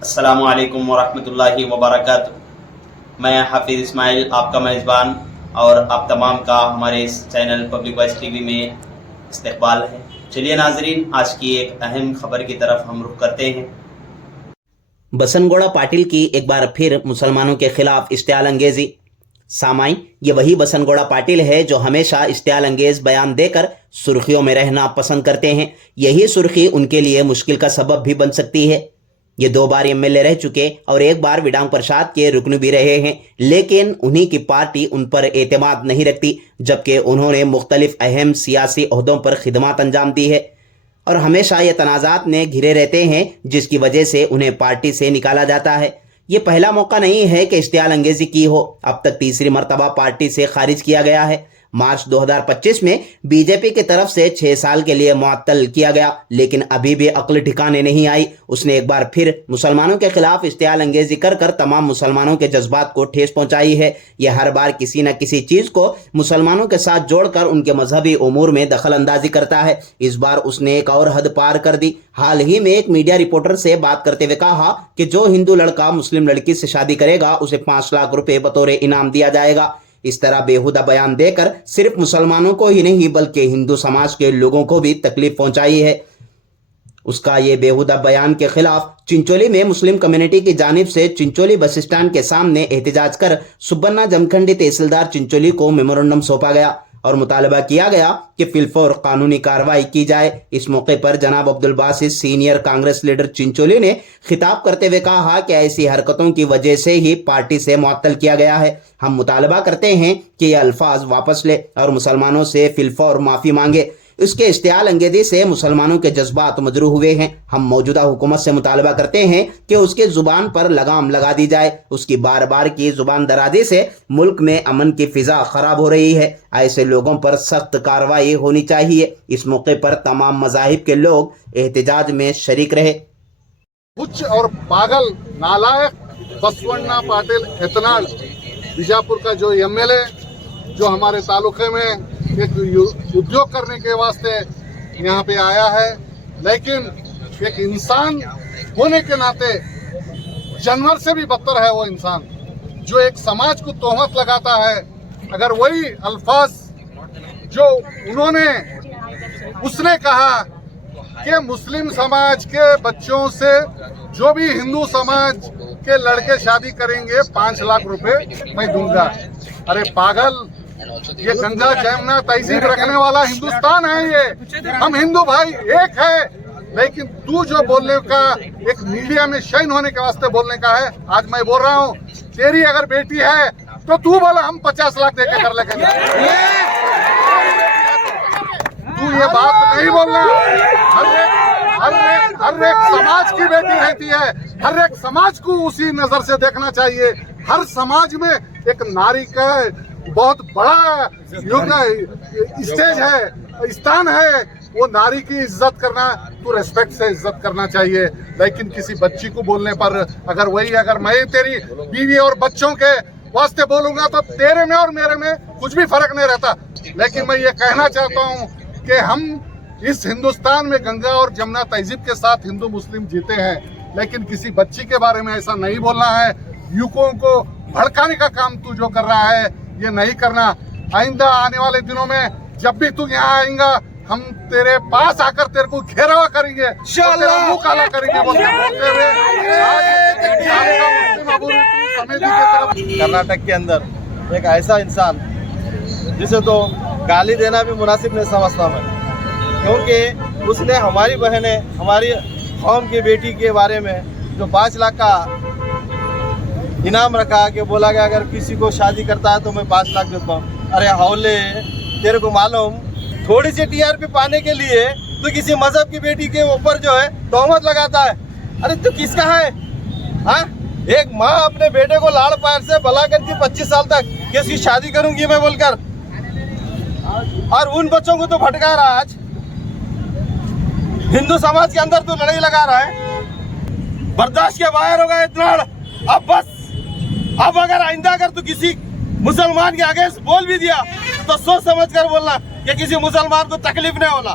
अस्सलामु अलैकुम वरहमतुल्लाहि वबरकातुहू। मैं हाफिज़ इस्माइल आपका मेज़बान और आप तमाम का हमारे इस चैनल पब्लिक वॉइस टीवी में इस्तकबाल है। चलिए नाजरीन, आज की एक अहम खबर की तरफ हम रुख करते हैं। बसनगौड़ा पाटिल की एक बार फिर मुसलमानों के खिलाफ इश्तियाल अंगेजी। सामाइन, ये वही बसनगौड़ा पाटिल है जो हमेशा इश्तियाल अंगेज बयान देकर सुर्खियों में रहना पसंद करते हैं। यही सुर्खी उनके लिए मुश्किल का सबब भी बन सकती है। ये 2 बार एमएलए रह चुके और 1 बार विधान परिषद के रुकन भी रहे हैं, लेकिन उन्हीं की पार्टी उन पर एतमाद नहीं रखती, जबकि उन्होंने मुख्तलिफ अहम सियासी ओहदों पर खिदमत अंजाम दी है और हमेशा ये तनाज़ात में घिरे रहते हैं, जिसकी वजह से उन्हें पार्टी से निकाला जाता है। ये पहला मौका नहीं है कि इश्तियाल अंगेजी की हो। अब तक तीसरी मरतबा पार्टी से खारिज किया गया है। मार्च 2025 में बीजेपी की तरफ से 6 साल के लिए मुअत्तल किया गया, लेकिन अभी भी अक्ल ठिकाने नहीं आई। उसने एक बार फिर मुसलमानों के खिलाफ इश्तियाल अंगेजी कर तमाम मुसलमानों के जज्बात को ठेस पहुंचाई है। यह हर बार किसी न किसी चीज़ को मुसलमानों के साथ जोड़कर उनके मजहबी उमूर में दखल अंदाजी करता है। इस बार उसने एक और हद पार कर दी। हाल ही में एक मीडिया रिपोर्टर से बात करते हुए कहा कि जो हिंदू लड़का मुस्लिम लड़की से शादी करेगा उसे 5 लाख रुपए बतौर इनाम दिया जाएगा। इस तरह बेहुदा बयान देकर सिर्फ मुसलमानों को ही नहीं बल्कि हिंदू समाज के लोगों को भी तकलीफ पहुंचाई है। उसका ये बेहुदा बयान के खिलाफ चिंचोली में मुस्लिम कम्युनिटी की जानिब से चिंचोली बस स्टैंड के सामने एहतजाज कर सुब्बन्ना जमखंडी तहसीलदार चिंचोली को मेमोरेंडम सौंपा गया और मुतालबा किया गया कि फिलफौर कानूनी कार्रवाई की जाए। इस मौके पर जनाब अब्दुल बासित सीनियर कांग्रेस लीडर चिंचोली ने खिताब करते हुए कहा कि ऐसी हरकतों की वजह से ही पार्टी से मुअत्तल किया गया है। हम मुतालबा करते हैं कि ये अल्फाज वापस ले और मुसलमानों से फिलफौर माफ़ी मांगे। इसके इश्तियाल अंगेजी से मुसलमानों के जज्बात मजरूह हुए हैं। हम मौजूदा हुकूमत से मुतालबा करते हैं कि उसके ज़ुबान पर लगाम लगा दी जाए। उसकी बार बार की ज़ुबान दराजी से मुल्क में अमन की फ़िज़ा ख़राब हो रही है। ऐसे लोगों पर सख्त कार्रवाई होनी चाहिए। इस मौके पर तमाम मज़ाहिब के लोग एहतजाज में शरीक रहे। कुछ और पागल नालायक बसवन्ना पाटिल एतनाल बीजापुर का जो एमएलए जो हमारे तालुके में एक उद्योग करने के वास्ते यहाँ पे आया है, लेकिन एक इंसान होने के नाते जानवर से भी बदतर है वो इंसान जो एक समाज को तोहमत लगाता है। अगर वही अल्फाज जो उसने कहा कि मुस्लिम समाज के बच्चों से जो भी हिंदू समाज के लड़के शादी करेंगे 5 लाख रुपए मैं दूंगा। अरे पागल, ये गंगा जमुना तहजीब रखने वाला हिंदुस्तान है। ये हम हिंदू भाई एक है, लेकिन तू जो बोलने का एक मीडिया में शाइन होने के वास्ते बोलने का है। आज मैं बोल रहा हूँ, तेरी अगर बेटी है तो तू बोला हम 50 लाख देके कर लेंगे। तू ये बात नहीं बोलना। हर एक समाज की बेटी रहती है, हर एक समाज को उसी नजर से देखना चाहिए। हर समाज में एक नारी का बहुत बड़ा स्टेज है, स्थान है। वो नारी की इज्जत करना, तो रेस्पेक्ट से इज्जत करना चाहिए। लेकिन किसी बच्ची को बोलने पर अगर मैं तेरी बीवी और बच्चों के वास्ते बोलूंगा तो तेरे में और मेरे में कुछ भी फर्क नहीं रहता। लेकिन मैं ये कहना चाहता हूँ कि हम इस हिंदुस्तान में गंगा और जमुना तहजीब के साथ हिंदू मुस्लिम जीते हैं, लेकिन किसी बच्ची के बारे में ऐसा नहीं बोलना है। युवकों को भड़काने का काम तू जो कर रहा है ये नहीं करना। आइंदा आने वाले दिनों में जब भी तू यहाँ आएगा, हम तेरे पास आकर तेरे को घेरावा करेंगे, मुंह काला करेंगे बोलते हुए कर्नाटक के अंदर एक ऐसा इंसान जिसे तो गाली देना भी मुनासिब नहीं समझता मैं, क्योंकि उसने हमारी बहनें, हमारी कौम की बेटी के बारे में जो 5 लाख का इनाम रखा कि बोला गया अगर किसी को शादी करता है तो मैं 5 लाख देता हूँ। अरे हौले, तेरे को मालूम थोड़ी सी टीआरपी पाने के लिए तो किसी मजहब की बेटी के ऊपर जो है तोहमत लगाता है। अरे तू किसका है? हाँ, एक माँ अपने बेटे को लाड़ प्यार से भला करती 25 साल तक कि इसकी शादी करूंगी मैं बोलकर, और उन बच्चों को तो भटका रहा है। आज हिंदू समाज के अंदर तो लड़ाई लगा रहा है। बर्दाश्त के बाहर होगा इतना। अब बस, अब अगर आइंदा अगर तू किसी मुसलमान के आगे बोल भी दिया तो सोच समझ कर बोलना कि किसी मुसलमान को तकलीफ नहीं होना।